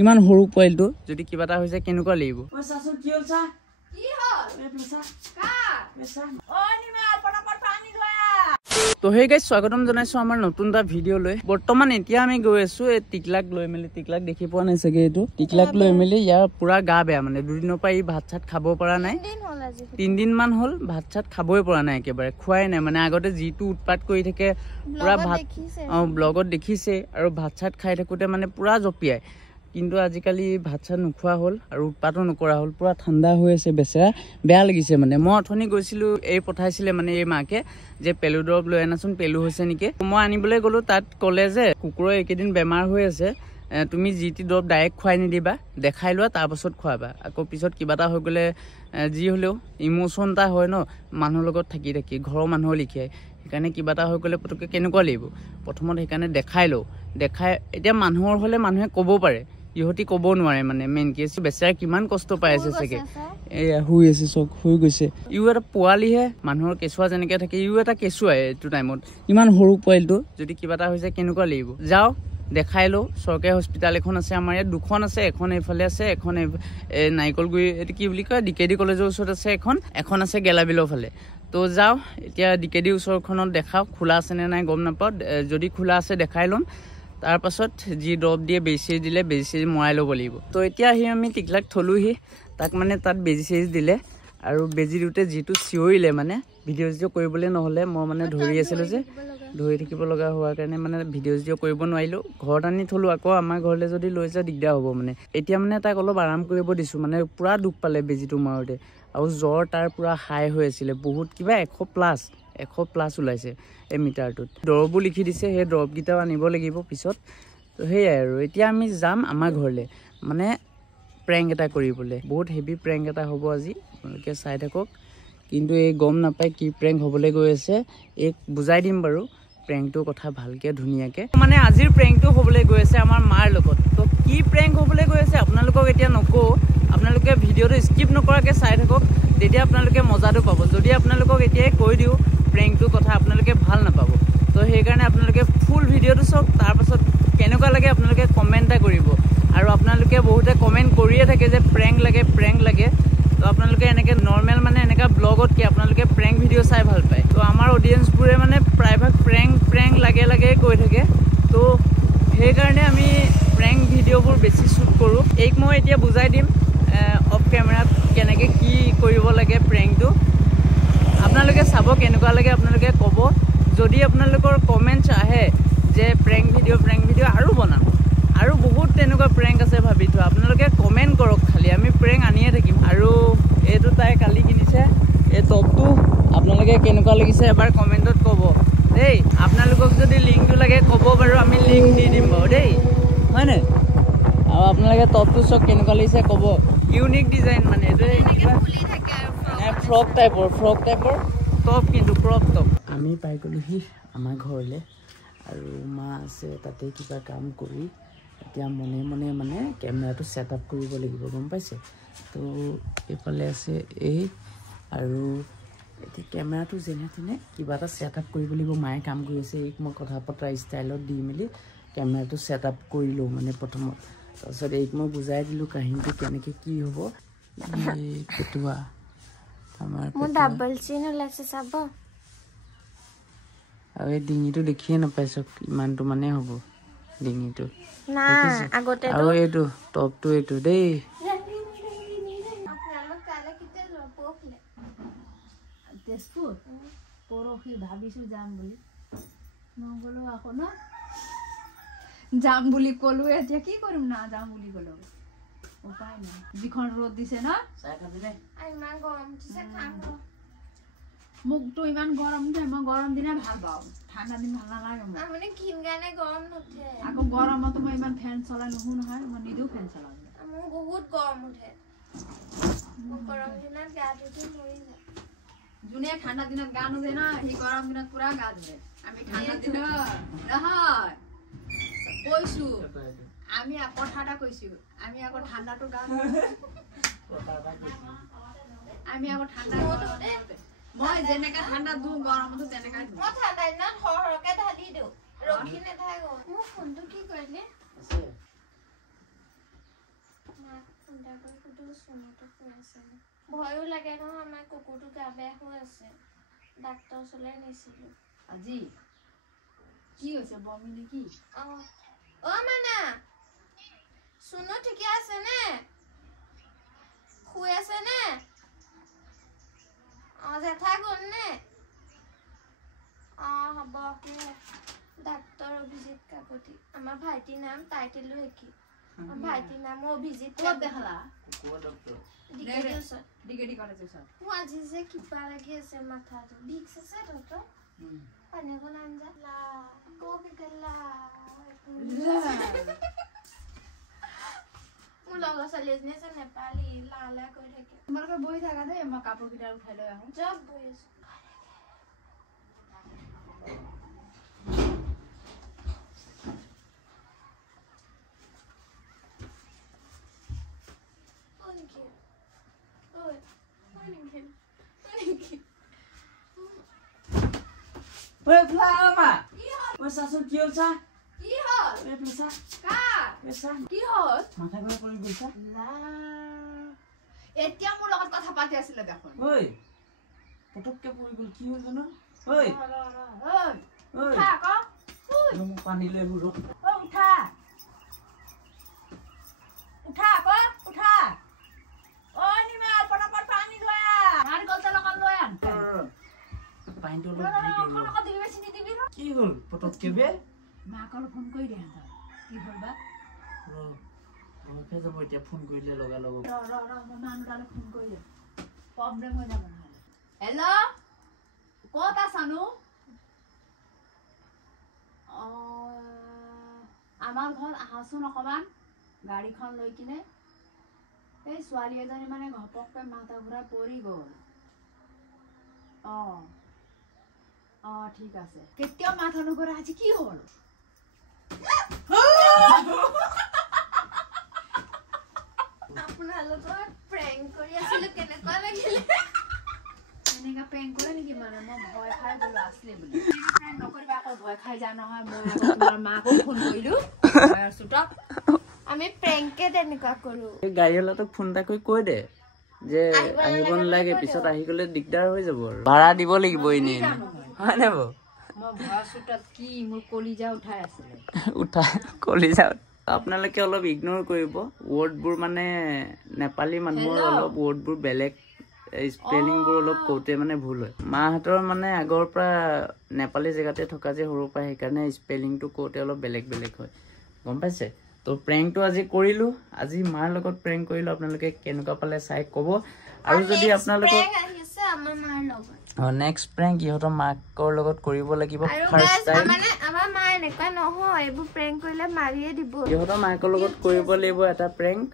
ইমান সৰু পোৱালিটো যদি কিবা এটা হৈছে কেনেকুৱা লাগিব তো হে গাইজ স্বাগতম জনাইছো আমাৰ নতুন এটা ভিডিঅ' লৈ বৰ্তমান এতিয়া আমি গৈ আছো এই টিকলাক লৈ মেলি টিকলাক দেখি পোৱা নাই চাগে এইটো টিকলাক লৈ মেলি ইয়াৰ পুৰা গা বেয়া মানে দুদিনৰ পৰা ই ভাত চাত খাব পৰা নাই 3 দিন মান হ'ল ভাত চাত খাবই পৰা নাই একেবাৰে খোৱাই নাই মানে আগতে যিটো উৎপাত কৰি থাকে পুৰা ভাত ব্লগত দেখিছে আৰু ভাত চাত খাই থাকোতে মানে পুৰা জপিয়ায় কিন্তু আজিকালি ভাত চাত নোখোৱা হ'ল আৰু উৎপাতো নকৰা হ'ল পুৰা ঠাণ্ডা হৈ আছে বেচেৰা বেয়া লাগিছে মানে মই অথনি গৈছিলো এই পঠাইছিলে মানে এই মাকে যে পেলু দৰৱ লৈ আনাচোন পেলু হৈছে নেকি মই আনিবলৈ গ'লো তাত ক'লে যে কুকুৰৰ এইকেইদিন বেমাৰ হৈ আছে তুমি যিটি দৰৱ ডাইৰেক্ট খুৱাই নিদিবা দেখাই লোৱা তাৰপাছত খুৱাবা আকৌ পিছত কিবা এটা হৈ গ'লে যি হ'লেও ইমোশ্যন এটা হয় ন মানুহৰ লগত থাকি ঘৰৰ মানুহৰ লিখিয়াই সেইকাৰণে কিবা এটা হৈ গ'লে পটককৈ কেনেকুৱা লাগিব প্ৰথমত সেইকাৰণে দেখাই লওঁ দেখাই এতিয়া মানুহৰ হ'লে মানুহে ক'ব পাৰে ইহঁতি ক'ব নোৱাৰে মানে মেইন কেছ বেচাৰা কিমান কষ্ট পাই আছে চাগে এয়া শুই আছে চক শুই গৈছে ইও এটা পোৱালিহে মানুহৰ কেঁচুৱা যেনেকৈ থাকে ইও এটা কেঁচুৱাই এইটো টাইমত ইমান সৰু পোৱালিটো যদি কিবা এটা হৈছে কেনেকুৱা লাগিব যাওঁ দেখাই লওঁ চৰকাৰী হস্পিটেল এখন আছে আমাৰ ইয়াত দুখন আছে এখন এইফালে আছে এখন নাৰিকলগুৰি এইটো কি বুলি কয় ডিকেডি কলেজৰ ওচৰত আছে এখন আছে গেলাবিলৰ ফালে তো যাওঁ এতিয়া ডিকেডি ওচৰখনত দেখাওঁ খোলা আছে নে নাই গম নাপাওঁ যদি খোলা আছে দেখাই ল'ম তাৰ পাছত যি দৰৱ দিয়ে বেজি দিলে বেজি মৰাই ল'ব লাগিব তো এতিয়া আহি আমি টিকলাক থলোহি তাক মানে তাত বেজি দিলে আৰু বেজি দিওঁতে যিটো চিঞৰিলে মানে ভিডিঅ' কৰিবলৈ নহ'লে মই মানে ধৰি আছিলোঁ যে ধৰি থাকিব লগা হোৱাৰ কাৰণে মানে ভিডিঅ' কৰিব নোৱাৰিলোঁ ঘৰত আনি থলোঁ আকৌ আমাৰ ঘৰলৈ যদি লৈ যোৱা দিগদাৰ হ'ব মানে এতিয়া মানে তাক অলপ আৰাম কৰিব দিছোঁ মানে পুৰা দুখ পালে বেজিটো মাৰোঁতে আৰু জ্বৰ তাৰ পুৰা হাই হৈ আছিলে বহুত কিবা 100+ ওলাইছে এই মিটাৰটোত দৰৱো লিখি দিছে সেই দৰৱকেইটাও আনিব লাগিব পিছত তো সেয়াই আৰু এতিয়া আমি যাম আমাৰ ঘৰলৈ মানে প্ৰেংক এটা কৰিবলৈ বহুত হেভি প্ৰেংক এটা হ'ব আজি আপোনালোকে চাই থাকক কিন্তু এই গম নাপায় কি প্ৰেংক হ'বলৈ গৈ আছে এক বুজাই দিম বাৰু প্ৰেংকটোৰ কথা ভালকৈ ধুনীয়াকৈ মানে আজিৰ প্ৰেংকটো হ'বলৈ গৈ আছে আমাৰ মাৰ লগত তো কি প্ৰেংক হ'বলৈ গৈ আছে আপোনালোকক এতিয়া নকওঁ আপোনালোকে ভিডিঅ'টো স্কিপ নকৰাকৈ চাই থাকক তেতিয়া আপোনালোকে মজাটো পাব যদি আপোনালোকক এতিয়াই কৈ দিওঁ প্ৰেংকটোৰ কথা আপোনালোকে ভাল নাপাব তো সেইকাৰণে আপোনালোকে ফুল ভিডিঅ'টো চাওক তাৰপাছত কেনেকুৱা লাগে আপোনালোকে কমেণ্ট এটা কৰিব আৰু আপোনালোকে বহুতে কমেণ্ট কৰিয়ে থাকে যে প্ৰেংক লাগে তো আপোনালোকে এনেকৈ নৰ্মেল মানে এনেকুৱা ব্লগতকৈ আপোনালোকে প্ৰেংক ভিডিঅ' চাই ভাল পায় তো আমাৰ অডিয়েঞ্চবোৰে মানে প্ৰায়ভাগ প্ৰেংক লাগে কৈ থাকে তো সেইকাৰণে আমি প্ৰেংক ভিডিঅ'বোৰ বেছি শ্বুট কৰোঁ মই এতিয়া বুজাই দিম অফ কেমেৰাত কেনেকৈ কি কৰিব লাগে প্ৰেংকটো আপোনালোকে চাব কেনেকুৱা লাগে আপোনালোকে ক'ব যদি আপোনালোকৰ কমেণ্টছ আহে যে প্ৰেংক ভিডিঅ' আৰু বনাম আৰু বহুত তেনেকুৱা প্ৰেংক আছে ভাবি থোৱা আপোনালোকে কমেণ্ট কৰক খালি আমি প্ৰেংক আনিয়ে থাকিম আৰু এইটো তাই কালি কিনিছে এই টপটো আপোনালোকে কেনেকুৱা লাগিছে এবাৰ কমেণ্টত ক'ব দেই আপোনালোকক যদি লিংকটো লাগে ক'ব বাৰু আমি লিংক দি দিম বাৰু দেই হয়নে আৰু আপোনালোকে টপটো চব কেনেকুৱা লাগিছে ক'ব ইউনিক ডিজাইন মানে এইটো ফ্ৰক টাইপৰ টপ কিন্তু ক্ৰপ টপ আমি পাই গ'লোহি আমাৰ ঘৰলৈ আৰু মা আছে তাতে কিবা কাম কৰি এতিয়া মনে মানে কেমেৰাটো ছেট আপ কৰিব লাগিব গম পাইছে তো এইফালে আছে এই আৰু এতিয়া কেমেৰাটো যেনে তেনে কিবা এটা ছেট আপ কৰিব লাগিব মায়ে কাম কৰি আছে মই কথা পতা ষ্টাইলত দি মেলি কেমেৰাটো ছেট আপ কৰি লওঁ মানে প্ৰথমত তাৰপিছত মই বুজাই দিলোঁ কাহিনীটো কেনেকৈ কি হ'ব পেটুৱা আমাৰ ডাবল চিন ওলাইছে চাব আৰু এই ডিঙিটো দেখিয়ে নাপাইছ ইমানটো মানে হ'ব ডিঙিটো আৰু এইটো টপটো এইটো দেই তেজপুৰ পৰহি ভাবিছোঁ যাম বুলি নগ'লো আকৌ ন যাম বুলি ক'লো এতিয়া কি কৰিম না যাম বুলি ক'লো উপায় নাই যিখন ৰ'দ দিছে ন ইমান গৰম দিছে মোকতো ইমান গৰম উঠে মই গৰম দিনে ভাল পাওঁ ঠাণ্ডা দিন ভাল নালাগে মানে ঘিন গানে গৰম নুঠে আকৌ গৰমতো মই ইমান ফেন চলাই নুশু নহয় মই নিদিওঁ ফেন চলাওঁ মোৰ বহুত গৰম উঠে গৰম দিনত গা ধুই মৰি যায় যোনে ঠাণ্ডা দিনত গা নুধে ন সেই গৰম দিনত পুৰা গা ধুৱে আমি ঠাণ্ডা দিনত নহয় কৈছো আমি কথা এটা কৈছো আমি আকৌ ঠাণ্ডাটো গা আমি আকৌ ঠাণ্ডা মই যেনেকা ঠাণ্ডা দু গৰমতো তেনেকা দু মই ঠাণ্ডা দিনত হৰহৰকে ঢালি দিওঁ ৰখি নেথাকো মোৰ ফোনটো কি কৰিলে ভয়ো লাগে নহয় আমাৰ কুকুৰটো গা বেয়া হৈ আছে ডাক্তৰ ওচৰলৈ নিছিলো আজি কি হৈছে বমি নেকি অ মানা শুনো ঠিকে আছে নে শুই আছে নে জেঠা গ'ল নে হ'ব ডাক্তৰ অভিজিত কাকতি আমাৰ ভাইটিৰ নাম টাইটেলো একেই ভাইটিৰ নাম অভিজিত ক'ত দেখালা ডিগ্ৰী কলেজ ওচৰত মোৰ আজি যে কিবা লাগি আছে মাথাটো ভিক্স আছে তহঁতৰ পানী অকণ আঞ্জা লা মোৰ লগৰ ছোৱালী এজনী আছে নেপালী লালা কৰি থাকে তোমালোকে বহি থাকা দেই মই কাপোৰ কেইটা উঠাই লৈ আহোঁ জব বহি আছো এতিয়া মোৰ লগত কথা পাতি আছিলে দেখোন পটককে পৰি গ'ল কি হ'ল জানো পানী লৈ ঘূৰো উঠা উঠা আকৌ উঠা নিমাল পটাপট পানী লৈ আন গলতে লগত লৈ আন পানীটো কি হ'ল পটককে বে মাকল ফোন কৰি দে কি হ'ল বা যাব এতিয়া ফোন কৰিলে লগা লগ মই মানুহটালৈ ফোন কৰি দিম প্ৰব্লেম হৈ যাব নহ'লে হেল্ল' ক'ত আছানো আমাৰ ঘৰত আহাচোন অকণমান গাড়ীখন লৈ কিনে এই ছোৱালী এজনী মানে ঘপককৈ মাথা ঘূৰাই পৰি গ'ল ঠিক আছে কেতিয়াও মাথা নুঘূৰাই আজি কি হ'ল আপোনালোকৰ প্ৰেংক কৰি আছিলো কেনেকুৱা লাগিলে এনেকা প্ৰেংক কৰে নেকি মানে মই ভয় খাই গ'লো আছিলে বুলি প্ৰেংক নকৰিবা আকৌ ভয় খাই যা নহয় মই আকৌ তোমাৰ মাকো ফোন কৰিলোঁ আমি প্ৰেংকে তেনেকুৱা কৰো গাড়ীৱালাটোক ফোন এটা কৰি কৈ দে যে আহিব নালাগে পিছত আহি গ'লে দিগদাৰ হৈ যাব আৰু ভাড়া দিব লাগিব এনেই হয় নে বাৰু মই ভয় চোতাত কি মোৰ কলিজা উঠাই আছিলে কলিজা আপোনালোকে অলপ ইগনোৰ কৰিব ৱৰ্ডবোৰ মানে নেপালী মানুহৰ অলপ ৱৰ্ডবোৰ বেলেগ স্পেলিংবোৰ অলপ কওঁতে মানে ভুল হয় মাহঁতৰ মানে আগৰ পৰা নেপালী জেগাতে থকা যে সৰুৰ পৰা সেইকাৰণে স্পেলিংটো কওঁতে অলপ বেলেগ বেলেগ হয় গম পাইছে তো প্ৰেংকটো আজি কৰিলোঁ আজি মাৰ লগত প্ৰেংক কৰিলোঁ আপোনালোকে কেনেকুৱা পালে চাই ক'ব আৰু যদি আপোনালোকৰ নেক্সট প্ৰেংক ইহঁতৰ মাকৰ লগত কৰিব লাগিব ফাৰ্ষ্ট টাইম আমাৰ মা এনেকুৱা নহয় এইবোৰ প্ৰেংক কৰিলে মাৰিয়ে দিব ইহঁতৰ মাকৰ লগত কৰিব লাগিব এটা প্ৰেংক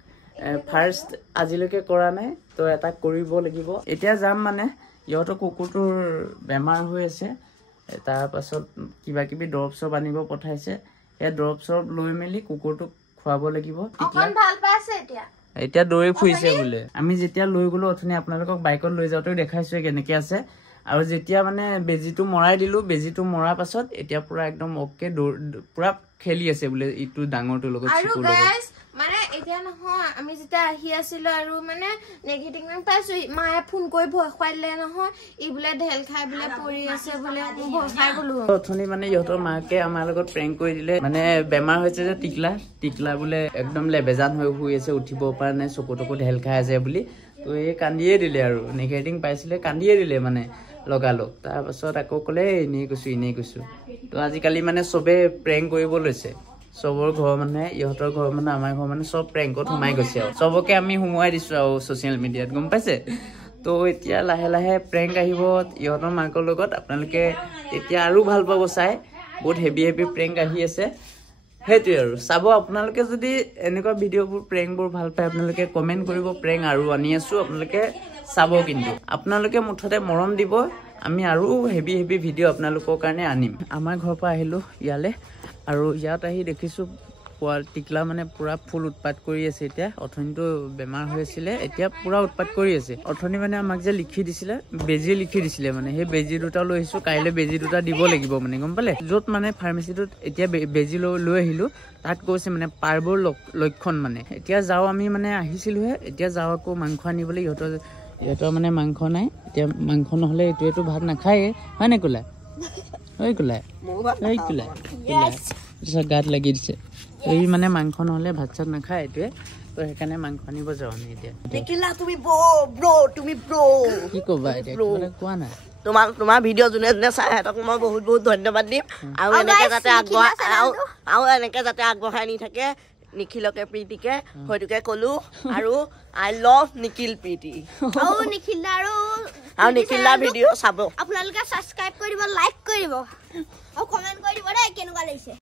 ফাৰ্ষ্ট আজিলৈকে কৰা নাই তো এটা কৰিব লাগিব এতিয়া যাম মানে ইহঁতৰ কুকুৰটোৰ বেমাৰ হৈ আছে তাৰ পাছত কিবা কিবি দৰৱ চৰব আনিব পঠাইছে সেই দৰৱ চৰব লৈ মেলি কুকুৰটোক খুৱাব লাগিব এতিয়া দৌৰি ফুৰিছে বোলে আমি যেতিয়া লৈ গলো অথনি আপোনালোকক বাইকত লৈ যাওঁতেও দেখাইছো কেনেকে আছে আৰু যেতিয়া মানে বেজিটো মৰাই দিলো বেজিটো মৰাৰ পাছত এতিয়া পুৰা একদম অকে পুৰা খেলি আছে বোলে ইটো ডাঙৰটোৰ লগত মানে এতিয়া নহয় আমি যেতিয়া আহি আছিলো আৰু মানে নেগেটিভ পাইছো মায়ে ফোন কৰি ভয় খুৱাই দিলে নহয় ই বোলে ঢেল খাই বোলে পৰি আছে বোলে ভয় খাই গলো অথনি মানে ইহঁতৰ মাকে আমাৰ লগত প্ৰেংক কৰি দিলে মানে বেমাৰ হৈছে যে টিকলা বোলে একদম লেবেজান হৈ শুই আছে উঠিব পৰা নাই চকু টকু ঢেল খাই আছে বুলি তো এই কান্দিয়ে দিলে আৰু নেগেটিভ পাইছিলে কান্দিয়ে দিলে মানে লগালগ তাৰপাছত আকৌ ক'লে এনেই কৈছো তো আজিকালি মানে চবে প্ৰেংক কৰিব লৈছে চবৰ ঘৰৰ মানুহে ইহঁতৰ ঘৰৰ মানুহ আমাৰ ঘৰৰ মানুহ চব প্ৰেংকত সোমাই গৈছে আৰু চবকে আমি সোমোৱাই দিছো আৰু ছ'চিয়েল মিডিয়াত গম পাইছে তো এতিয়া লাহে লাহে প্ৰেংক আহিব ইহঁতৰ মাকৰ লগত আপোনালোকে তেতিয়া আৰু ভাল পাব চাই বহুত হেভি প্ৰেংক আহি আছে সেইটোৱে আৰু চাব আপোনালোকে যদি এনেকুৱা ভিডিঅ'বোৰ প্ৰেংকবোৰ ভাল পায় আপোনালোকে কমেণ্ট কৰিব প্ৰেংক আৰু আনি আছো আপোনালোকে চাব কিন্তু আপোনালোকে মুঠতে মৰম দিব আমি আৰু হেভি ভিডিঅ' আপোনালোকৰ কাৰণে আনিম আমাৰ ঘৰৰ পৰা আহিলোঁ ইয়ালৈ আৰু ইয়াত আহি দেখিছোঁ টিকলা মানে পুৰা ফুল উৎপাত কৰি আছে এতিয়া অথনিটো বেমাৰ হৈ আছিলে এতিয়া পুৰা উৎপাত কৰি আছে অথনি মানে আমাক যে লিখি দিছিলে বেজি লিখি দিছিলে মানে সেই বেজি দুটা লৈ আহিছো কাইলৈ বেজি দুটা দিব লাগিব মানে গম পালে য'ত মানে ফাৰ্মাচীটোত এতিয়া বেজি লৈ আহিলো তাত কৈছে মানে পাৰ্বৰ লক্ষণ মানে এতিয়া যাওঁ আমি মানে আহিছিলোহে এতিয়া যাওঁ আকৌ মাংস আনিবলৈ ইহঁতৰ মানে মাংস নাই এতিয়া মাংস নহ'লে এইটোৱেতো ভাত নাখায়ে হয় নে কোলা ঐ কোলা ঐ কোলা গাত লাগি দিছে এই মানে মাংস নহ'লে ভাত চাত নাখায় এইটোৱে তো সেইকাৰণে মাংস আনিব যাওঁ আমি এতিয়া কি ক'বা এতিয়া কোৱা নাই তোমাৰ ভিডিঅ' যোনে যোনে চাই সিহঁতক মই বহুত বহুত ধন্যবাদ দিম আৰু এনেকে যাতে আগবঢ়াই নি থাকে নিখিলকে প্ৰীতিকে হয়তোকে ক'লো আৰু আই লভ নিখিল প্ৰীতি আৰু নিখিলাৰ ভিডিঅ' চাব আপোনালোকে ছাবস্ক্ৰাইব কৰিব লাইক কৰিব আৰু কমেণ্ট কৰি দিব দেই কেনেকুৱা লাগিছে